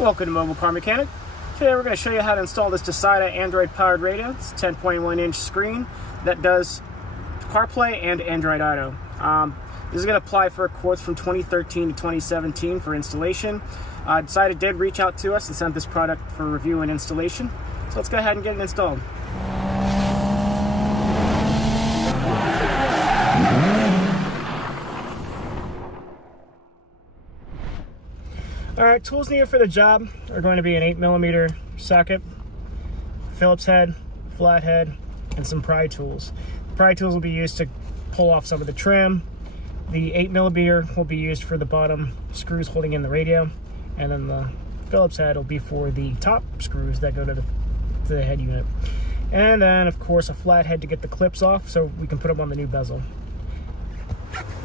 Welcome to Mobile Car Mechanic. Today we're going to show you how to install this Dasaita Android powered radio. It's a 10.1-inch screen that does CarPlay and Android Auto. This is going to apply for quotes from 2013 to 2017 for installation. Dasaita did reach out to us and sent this product for review and installation. So let's go ahead and get it installed. Alright, tools needed for the job are going to be an 8mm socket, Phillips head, flathead, and some pry tools. The pry tools will be used to pull off some of the trim. The 8mm will be used for the bottom screws holding in the radio, and then the Phillips head will be for the top screws that go to the head unit. And then, of course, a flathead to get the clips off so we can put them on the new bezel.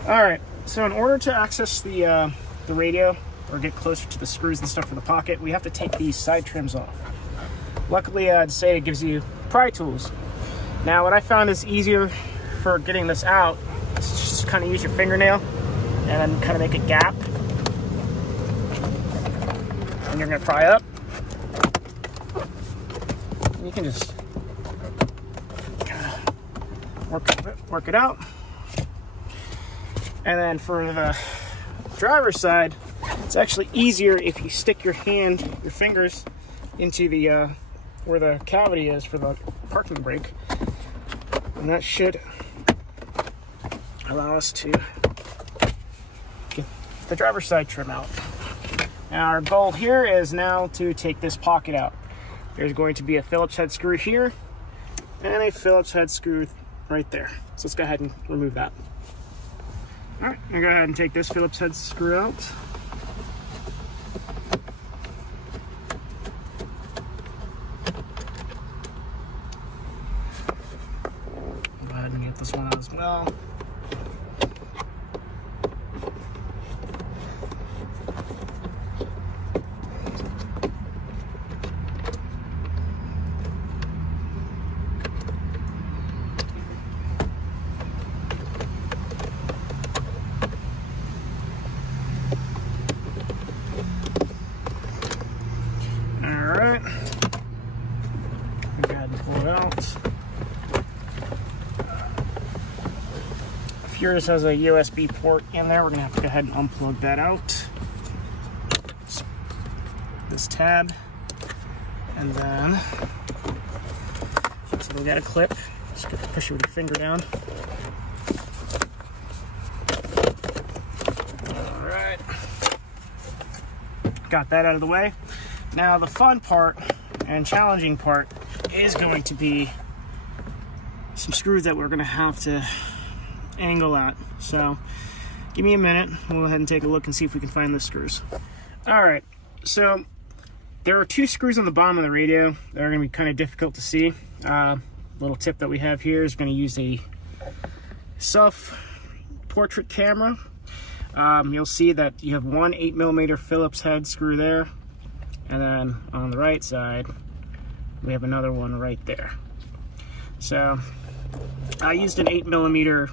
Alright, so in order to access the radio, or get closer to the screws and stuff for the pocket, we have to take these side trims off. Luckily, Dasaita gives you pry tools. Now, what I found is easier for getting this out is just kind of use your fingernail and then kind of make a gap. And you're going to pry up. And you can just kind of work it out. And then for the driver's side, it's actually easier if you stick your fingers into the where the cavity is for the parking brake, and that should allow us to get the driver's side trim out. Now our goal here is now to take this pocket out. There's going to be a Phillips head screw here and a Phillips head screw right there. So let's go ahead and remove that. All right, I'm gonna go ahead and take this Phillips head screw out. Go ahead and get this one out as well. Alright, go ahead and pull it out. If yours has a USB port in there, we're going to have to go ahead and unplug that out. This tab, and then, so we got a clip, just push it with your finger down. Alright, got that out of the way. Now the fun part and challenging part is going to be some screws that we're going to have to angle out. So give me a minute, we'll go ahead and take a look and see if we can find those screws. Alright, so there are two screws on the bottom of the radio that are going to be kind of difficult to see. Little tip that we have here is going to use a self-portrait camera. You'll see that you have one 8mm Phillips head screw there. And then on the right side, we have another one right there. So I used an 8mm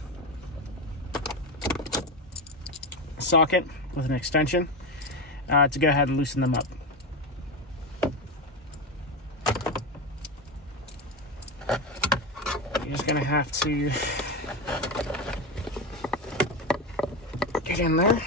socket with an extension to go ahead and loosen them up. You're just gonna have to get in there.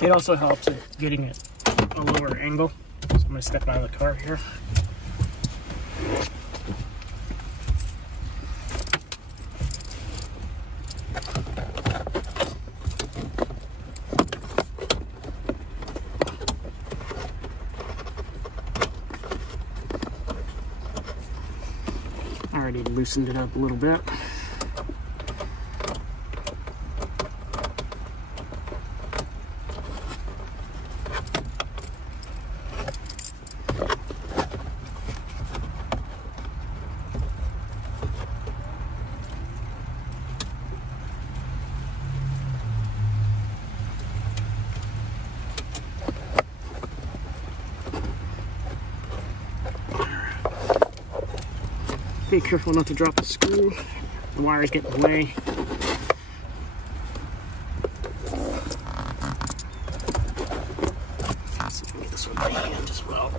It also helps at getting it a lower angle. So I'm going to step out of the car here. I already loosened it up a little bit. Be careful not to drop the screw. The wires get in the way. Let's see if I can get this one by hand as well.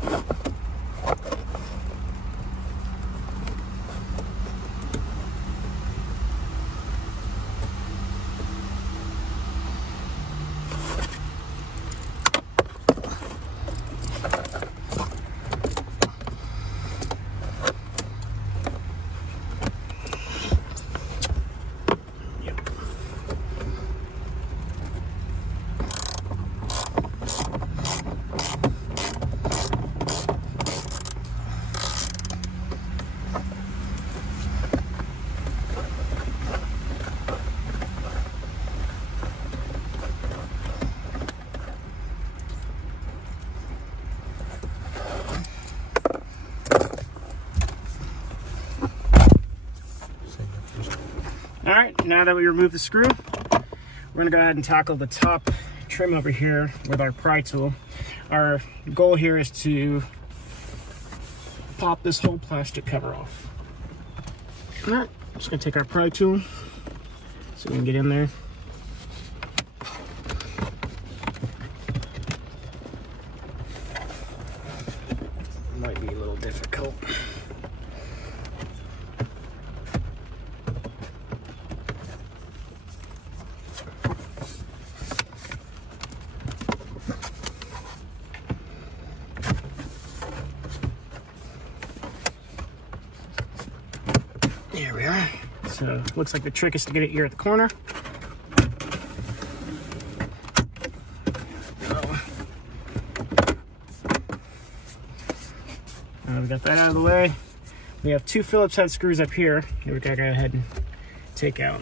All right, now that we removed the screw, we're gonna go ahead and tackle the top trim over here with our pry tool. Our goal here is to pop this whole plastic cover off. All right, I'm just gonna take our pry tool so we can get in there. It might be a little difficult. There we are. So looks like the trick is to get it here at the corner. We got that out of the way. We have two Phillips head screws up here that we gotta go ahead and take out.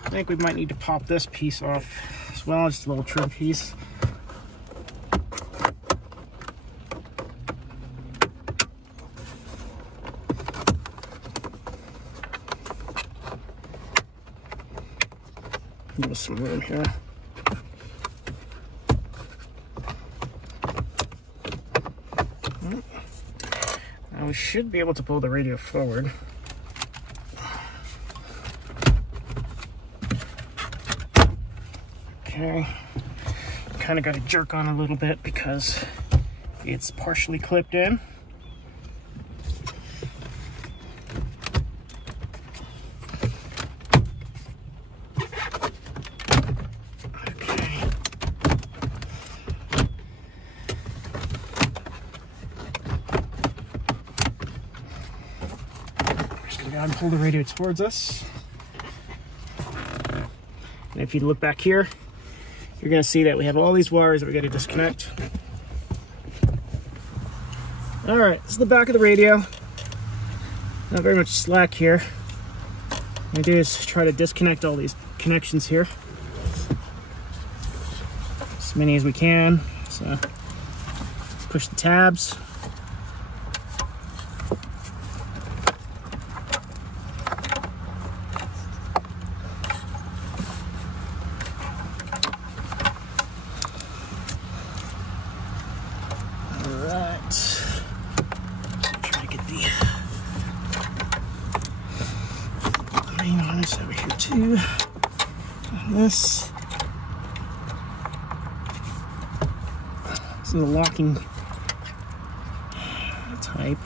I think we might need to pop this piece off as well, just a little trim piece. Give us some room here. Now we should be able to pull the radio forward. Okay, kind of got to jerk on a little bit because it's partially clipped in. Okay. Just gonna go ahead and pull the radio towards us. And if you look back here, you're going to see that we have all these wires that we got to disconnect. All right, this is the back of the radio. Not very much slack here. What I do is try to disconnect all these connections here, as many as we can. So push the tabs. Over here too. And this is the locking type.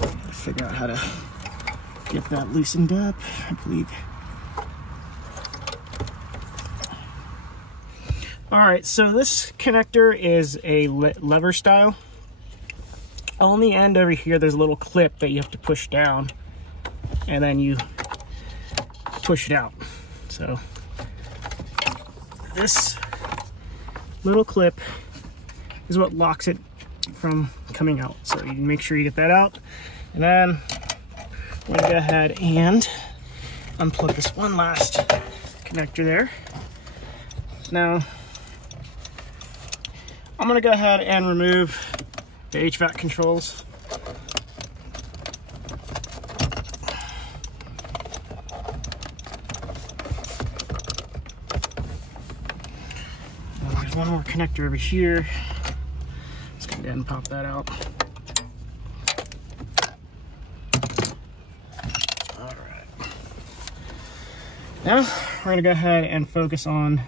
Gotta figure out how to get that loosened up, I believe. All right, so this connector is a lever style. On the end over here, there's a little clip that you have to push down. and then you push it out. So this little clip is what locks it from coming out. So you make sure you get that out. And then I'm gonna go ahead and unplug this one last connector there. Now, I'm gonna go ahead and remove the HVAC controls. And there's one more connector over here. Let's go ahead and pop that out. All right. Now, we're gonna go ahead and focus on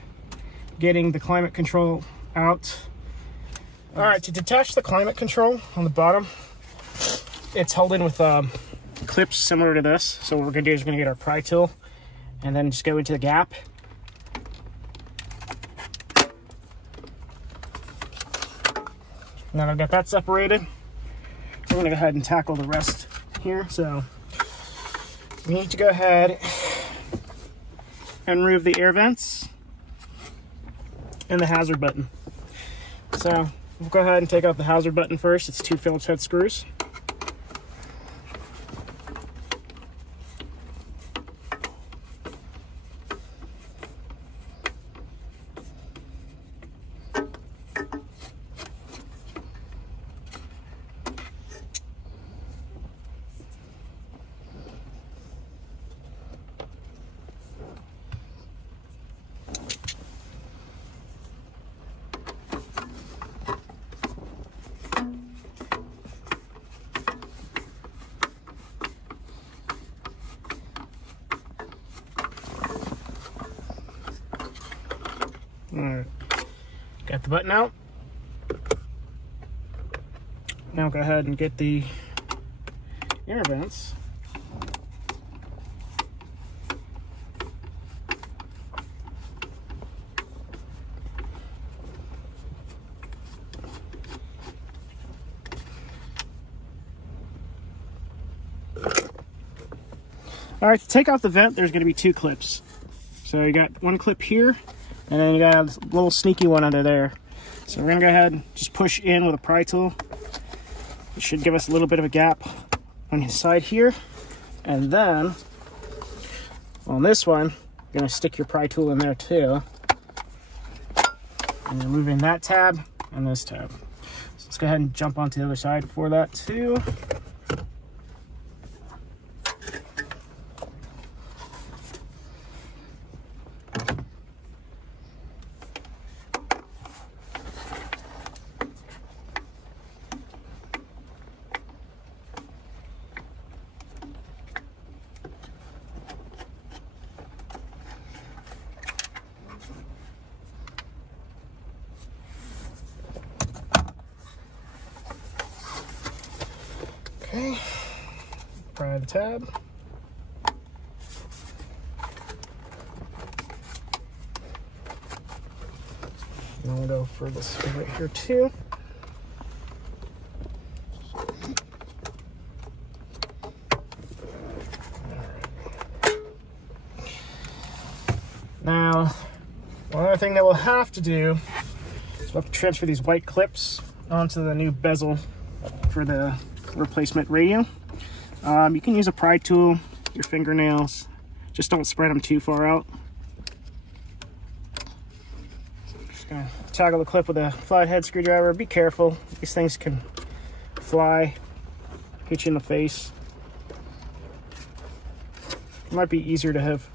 getting the climate control out. All right, to detach the climate control on the bottom, it's held in with clips similar to this. So what we're gonna do is we're gonna get our pry tool and then just go into the gap. Now that I've got that separated, we're gonna go ahead and tackle the rest here. So we need to go ahead and remove the air vents and the hazard button. So we'll go ahead and take out the hazard button first. It's 2 Phillips head screws. Alright, got the button out. Now go ahead and get the air vents. Alright, to take out the vent, there's going to be 2 clips. So you got one clip here, and then you got a little sneaky one under there. So we're gonna go ahead and just push in with a pry tool. It should give us a little bit of a gap on his side here. And then on this one, you're gonna stick your pry tool in there too. And removing that tab and this tab. So let's go ahead and jump onto the other side for that too. Okay, pry the tab. And we'll go for this right here too. Now, one other thing that we'll have to do is we'll have to transfer these white clips onto the new bezel for the replacement radio. You can use a pry tool, your fingernails, just don't spread them too far out. Just gonna toggle the clip with a flathead screwdriver. Be careful, these things can fly, hit you in the face. It might be easier to have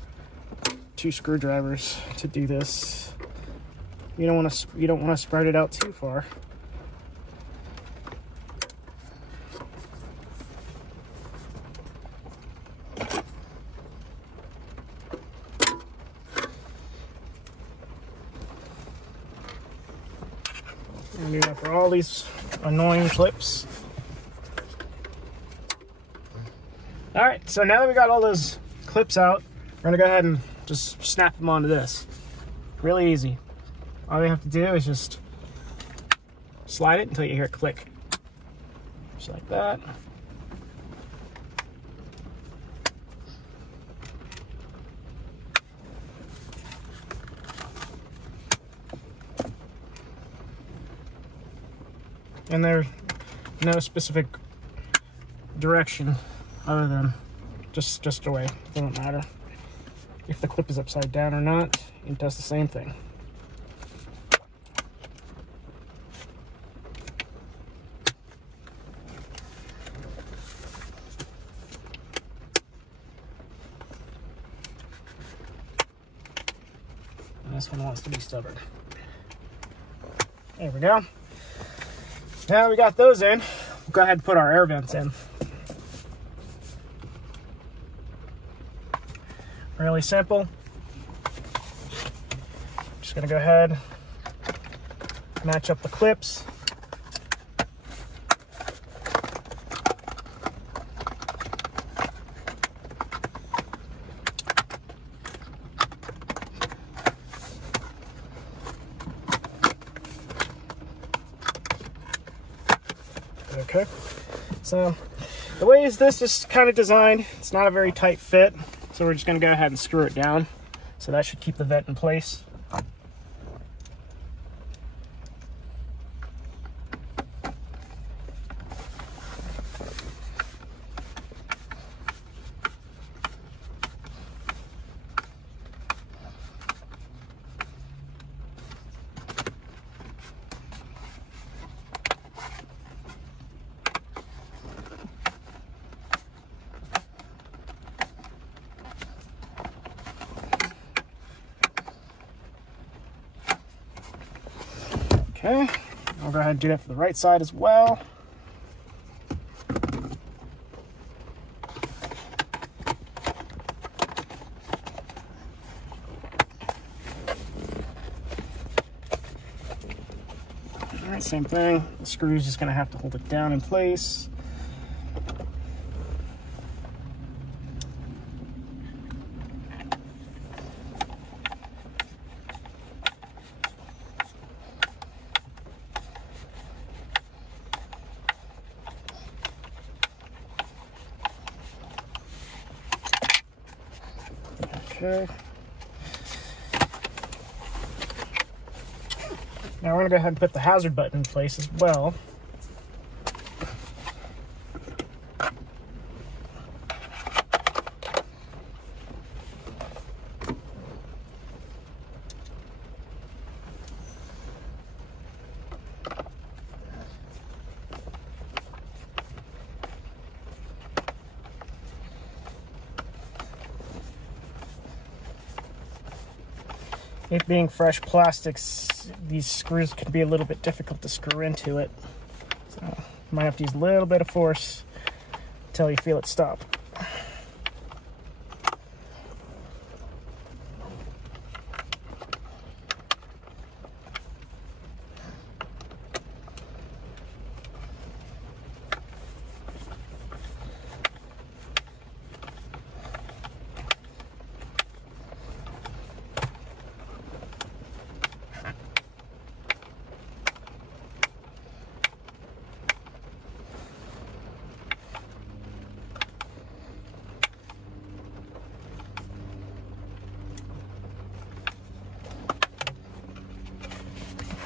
2 screwdrivers to do this. You don't want to spread it out too far. And do that for all these annoying clips. All right, so now that we got all those clips out, we're gonna go ahead and just snap them onto this. Really easy. All you have to do is just slide it until you hear it click. Just like that. and there's no specific direction other than just away. It doesn't matter if the clip is upside down or not, it does the same thing. And this one wants to be stubborn. There we go. Now we got those in, we'll go ahead and put our air vents in. Really simple. Just gonna go ahead, match up the clips. Okay, so the way this is kind of designed, it's not a very tight fit. So we're just going to go ahead and screw it down. So that should keep the vent in place. Okay, I'll go ahead and do that for the right side as well. All right, same thing. The screw is just going to have to hold it down in place. Okay. Now we're going to go ahead and put the hazard button in place as well. It being fresh plastics, these screws can be a little bit difficult to screw into it. So you might have to use a little bit of force until you feel it stop.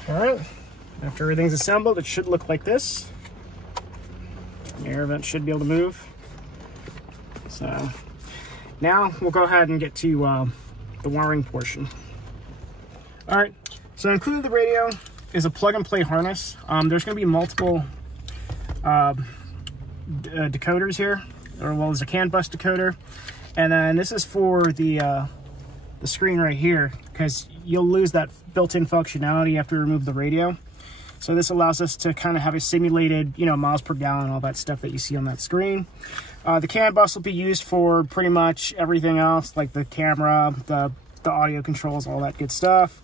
All right, after everything's assembled, it should look like this. The air vent should be able to move. So now we'll go ahead and get to the wiring portion. All right, so included in the radio is a plug-and-play harness. There's going to be multiple decoders here, or well, there's a CAN bus decoder, and then this is for the screen right here, because you'll lose that built-in functionality after you remove the radio. So this allows us to kind of have a simulated, you know, miles per gallon, all that stuff that you see on that screen. The CAN bus will be used for pretty much everything else, like the camera, the audio controls, all that good stuff.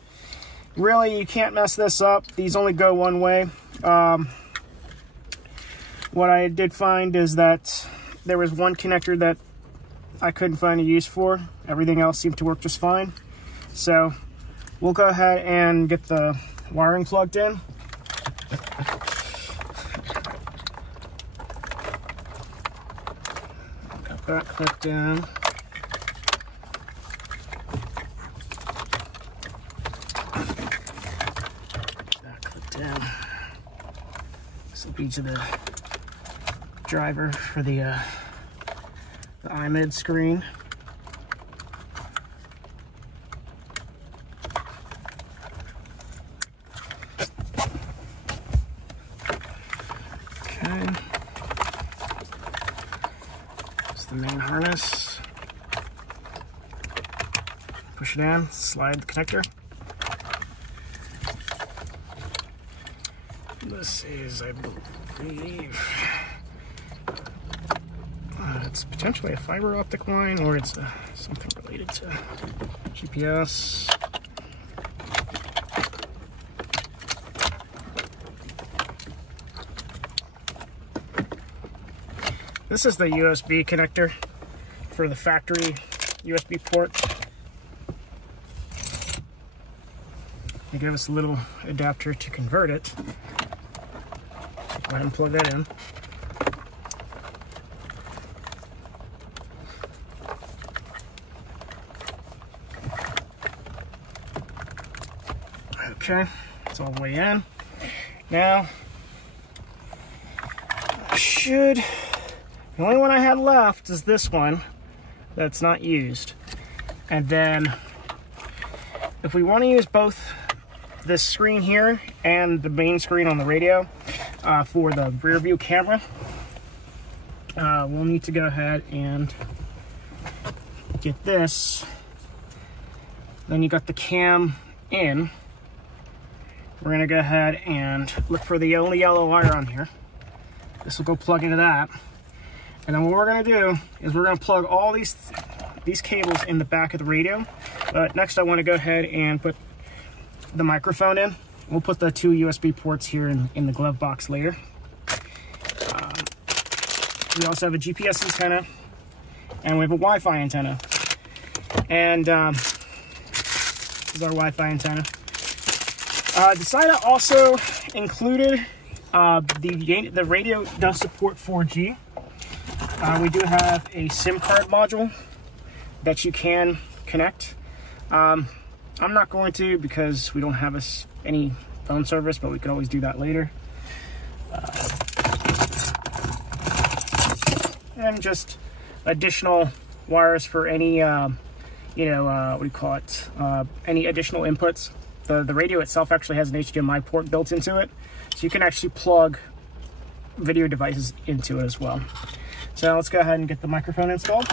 Really, you can't mess this up. These only go one way. What I did find is that there was one connector that I couldn't find a use for. Everything else seemed to work just fine. So we'll go ahead and get the wiring plugged in. Got that clipped in. That clipped in. be to the driver for the iMid screen. Okay. It's the main harness. Push it in, slide the connector. This is, I believe, it's potentially a fiber optic line, or it's something related to GPS. This is the USB connector for the factory USB port. They give us a little adapter to convert it. Go ahead and plug that in. Okay, it's all the way in. Now, the only one I had left is this one that's not used. And then, if we want to use both this screen here and the main screen on the radio for the rear view camera, we'll need to go ahead and get this. Then you got the cam in. We're gonna go ahead and look for the only yellow wire on here. This will go plug into that. And then what we're gonna do is we're gonna plug all these cables in the back of the radio. But next I wanna go ahead and put the microphone in. We'll put the two USB ports here in the glove box later. We also have a GPS antenna, and we have a Wi-Fi antenna. And this is our Wi-Fi antenna. Dasaita also included the radio does support 4G. We do have a SIM card module that you can connect. I'm not going to because we don't have any phone service, but we could always do that later. And just additional wires for any, what do you call it? Any additional inputs. The radio itself actually has an HDMI port built into it, so you can actually plug video devices into it as well. So let's go ahead and get the microphone installed.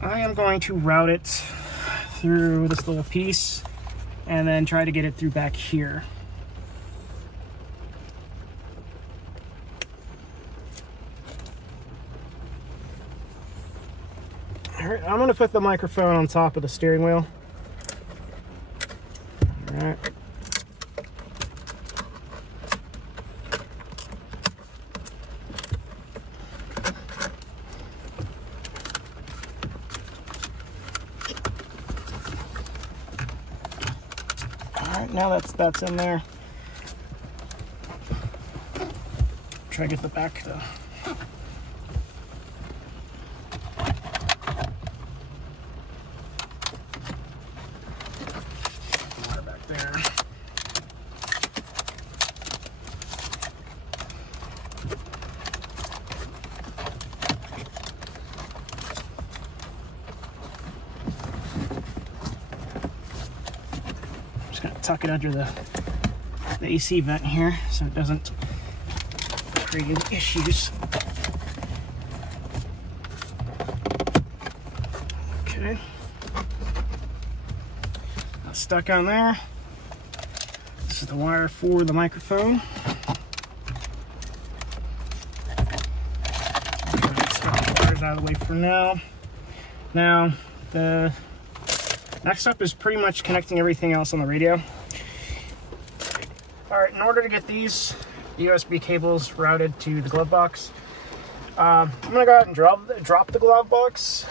I am going to route it through this little piece and then try to get it through back here. All right, I'm going to put the microphone on top of the steering wheel. All right. Now that's in there. Try to get the back to water back there. Tuck it under the AC vent here so it doesn't create any issues. Okay. That's stuck on there. This is the wire for the microphone. Let's get the wires out of the way for now. Now, the next step is pretty much connecting everything else on the radio. All right, in order to get these USB cables routed to the glove box, I'm gonna go ahead and drop the glove box.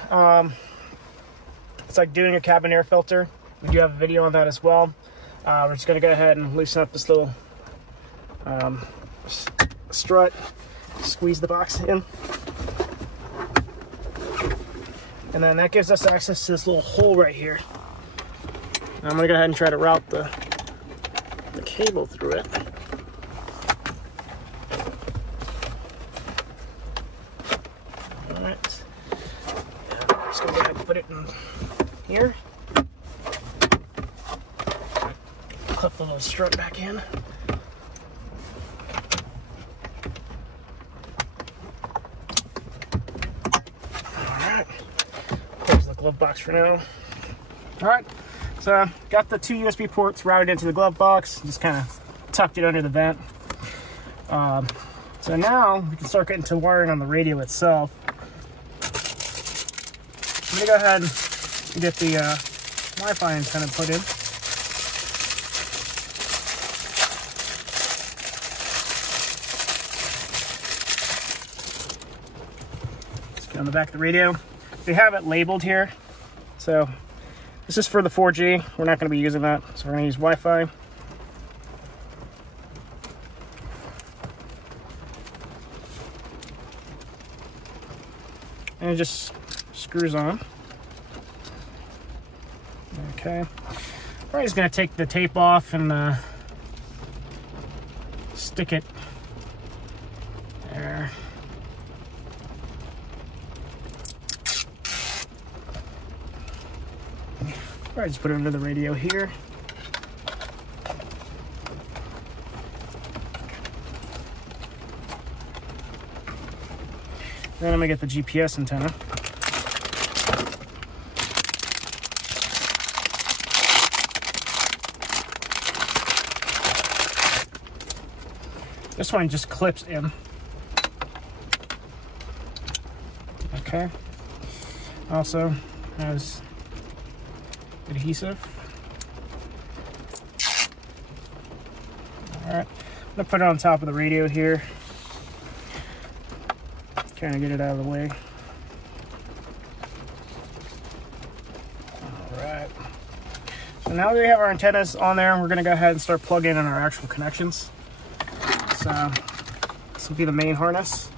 It's like doing a cabin air filter. We do have a video on that as well. We're just gonna go ahead and loosen up this little strut, squeeze the box in. And then that gives us access to this little hole right here. And I'm gonna go ahead and try to route the cable through it. All right. I'm just gonna go ahead and put it in here. Clip the little strut back in. Alright. Close the glove box for now. Alright, so got the 2 USB ports routed into the glove box. Just kind of tucked it under the vent. So now we can start getting to wiring on the radio itself. I'm gonna go ahead and get the Wi-Fi antenna put in. On the back of the radio, they have it labeled here. So this is for the 4G. We're not going to be using that, so we're going to use Wi-Fi. And it just screws on. Okay. We're just going to take the tape off and stick it there. Alright, just put it under the radio here. Then I'm gonna get the GPS antenna. This one just clips in. Okay. Also has adhesive. Alright, I'm gonna put it on top of the radio here. Kind of get it out of the way. Alright. So now that we have our antennas on there, we're gonna go ahead and start plugging in our actual connections. So this will be the main harness.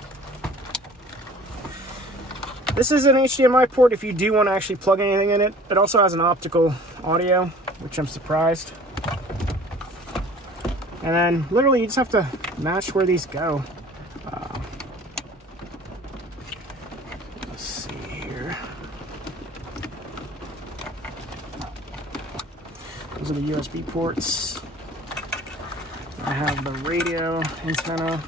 This is an HDMI port if you do want to actually plug anything in it. It also has an optical audio, which I'm surprised. And then literally you just have to match where these go. Let's see here. Those are the USB ports. I have the radio antenna.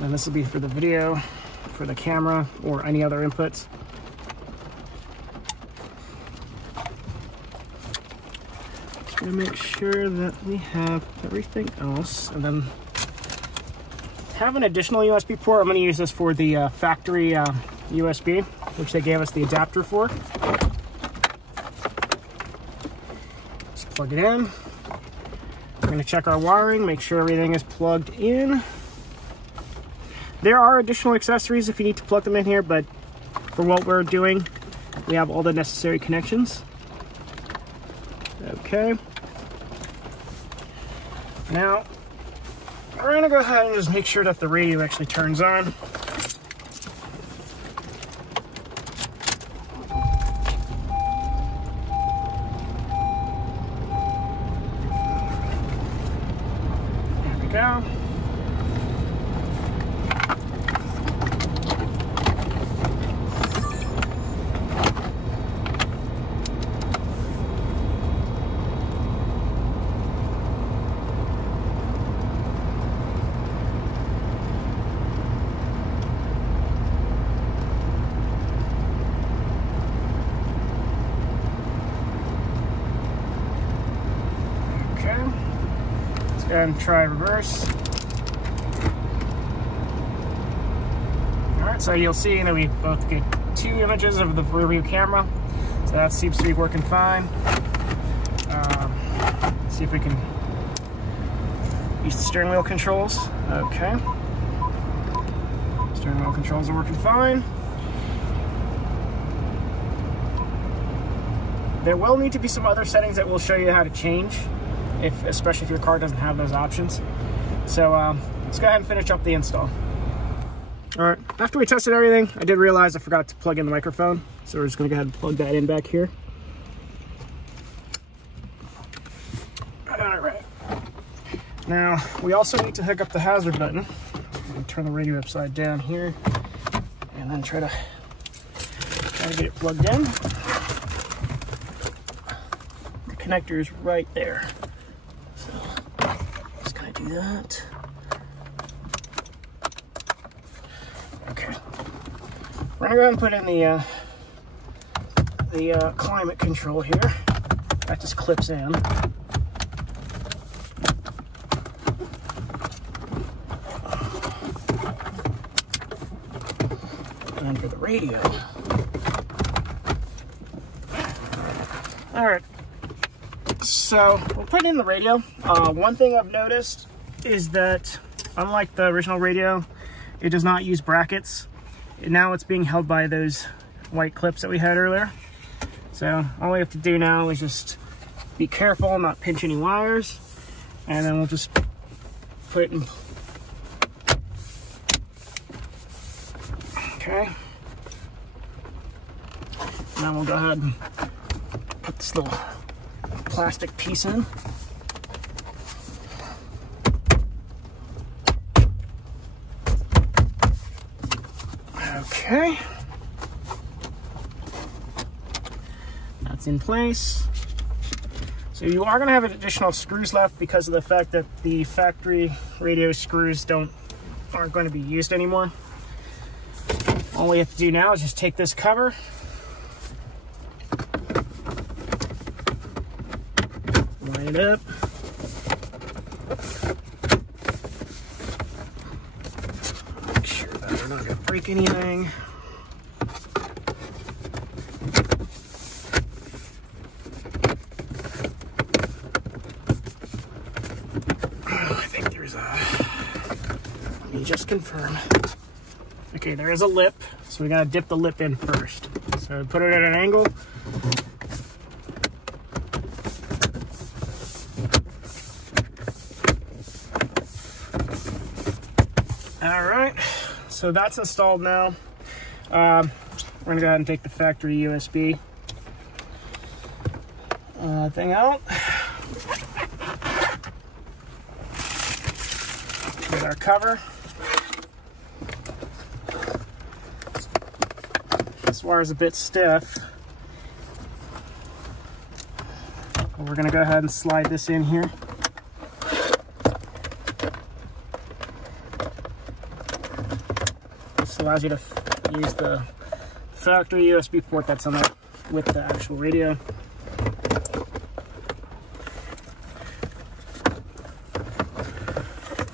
And this will be for the video, for the camera, or any other inputs. Just gonna make sure that we have everything else. And then have an additional USB port. I'm gonna use this for the factory USB, which they gave us the adapter for. Just plug it in. We're gonna check our wiring, make sure everything is plugged in. There are additional accessories if you need to plug them in here, but for what we're doing, we have all the necessary connections. Okay. Now, we're gonna go ahead and just make sure that the radio actually turns on. There we go. And try reverse. Alright, so you'll see that we both get 2 images of the rear view camera. So that seems to be working fine. See if we can use the steering wheel controls. Okay. Steering wheel controls are working fine. There will need to be some other settings that we'll show you how to change, especially if your car doesn't have those options. So let's go ahead and finish up the install. All after we tested everything, I did realize I forgot to plug in the microphone. So we're just gonna go ahead and plug that in back here. All right. Now, we also need to hook up the hazard button. Turn the radio upside down here, and then try to get it plugged in. The connector is right there. So, just gonna do that. Okay. We're gonna go ahead and put in the climate control here. That just clips in. And for the radio. All right. So we'll put in the radio. One thing I've noticed is that unlike the original radio, it does not use brackets. Now it's being held by those white clips that we had earlier. So all we have to do now is just be careful, not pinch any wires, and then we'll just put it in. Okay. And then we'll go ahead and put this little plastic piece in. Okay. That's in place. So you are going to have additional screws left because of the fact that the factory radio screws aren't going to be used anymore. All we have to do now is just take this cover, line it up, make sure that we're not going to break anything. I think there's let me just confirm. Okay, there is a lip, so we gotta dip the lip in first. So put it at an angle. All right, so that's installed now. We're gonna go ahead and take the factory USB thing out. Get our cover. This wire is a bit stiff. We're going to go ahead and slide this in here. This allows you to use the factory USB port that's on there with the actual radio.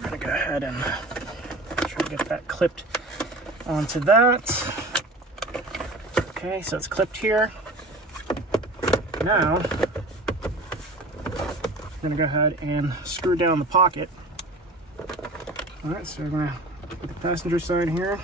We're going to go ahead and try to get that clipped onto that. Okay, so it's clipped here. Now, I'm gonna go ahead and screw down the pocket. All right, so we're gonna put the passenger side here.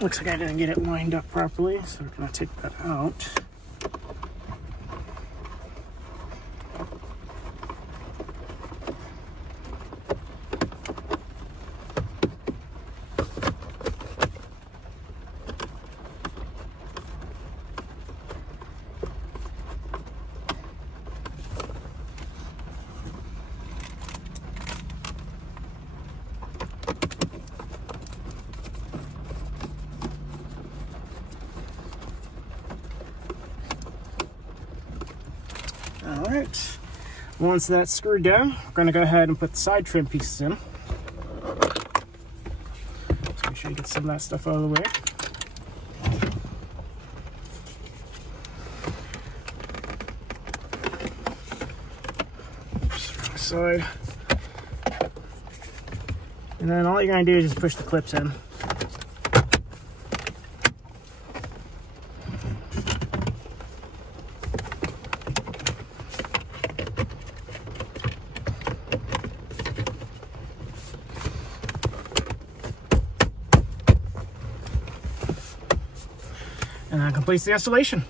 Looks like I didn't get it lined up properly, so we're going to take that out. All right, once that's screwed down, we're going to go ahead and put the side trim pieces in. Just make sure you get some of that stuff out of the way. Oops, wrong side. And then all you're going to do is just push the clips in. and that completes the installation.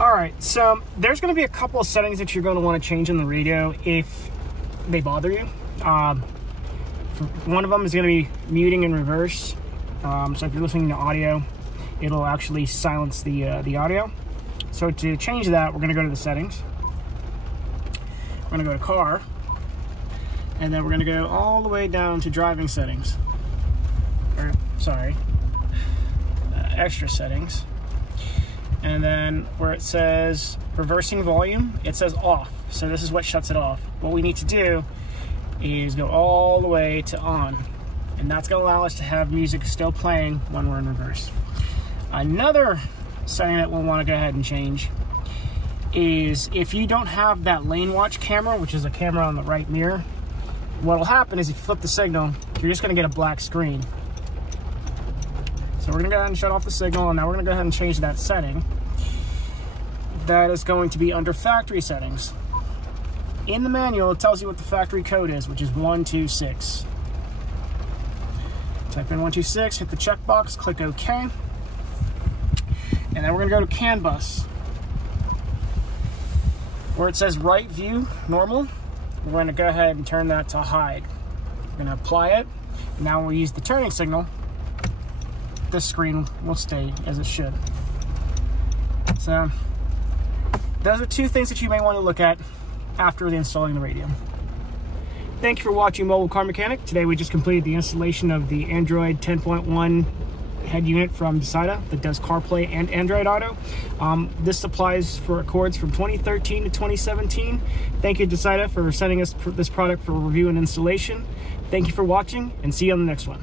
All right, so there's going to be a couple of settings that you're going to want to change in the radio if they bother you. One of them is going to be muting in reverse. So if you're listening to audio, it'll actually silence the audio. So to change that, we're going to go to the settings. We're going to go to car, and then we're going to go all the way down to driving settings. Or, sorry, extra settings. And then where it says reversing volume, it says off. So this is what shuts it off. What we need to do is go all the way to on. And that's going to allow us to have music still playing when we're in reverse. Another setting that we'll want to go ahead and change is if you don't have that lane watch camera, which is a camera on the right mirror, what will happen is if you flip the signal, you're just going to get a black screen. So we're going to go ahead and shut off the signal, and now we're going to go ahead and change that setting. That is going to be under factory settings. In the manual, it tells you what the factory code is, which is 126. Type in 126, hit the checkbox, click OK. And then we're going to go to CAN bus. Where it says right view, normal, we're going to go ahead and turn that to hide. We're going to apply it. Now we'll use the turning signal. This screen will stay as it should. So those are two things that you may want to look at after installing the radio. Thank you for watching Mobile Car Mechanic. Today we just completed the installation of the Android 10.1 head unit from Dasaita that does CarPlay and Android Auto. This applies for Accords from 2013 to 2017. Thank you, Dasaita, for sending us this product for review and installation. Thank you for watching, and see you on the next one.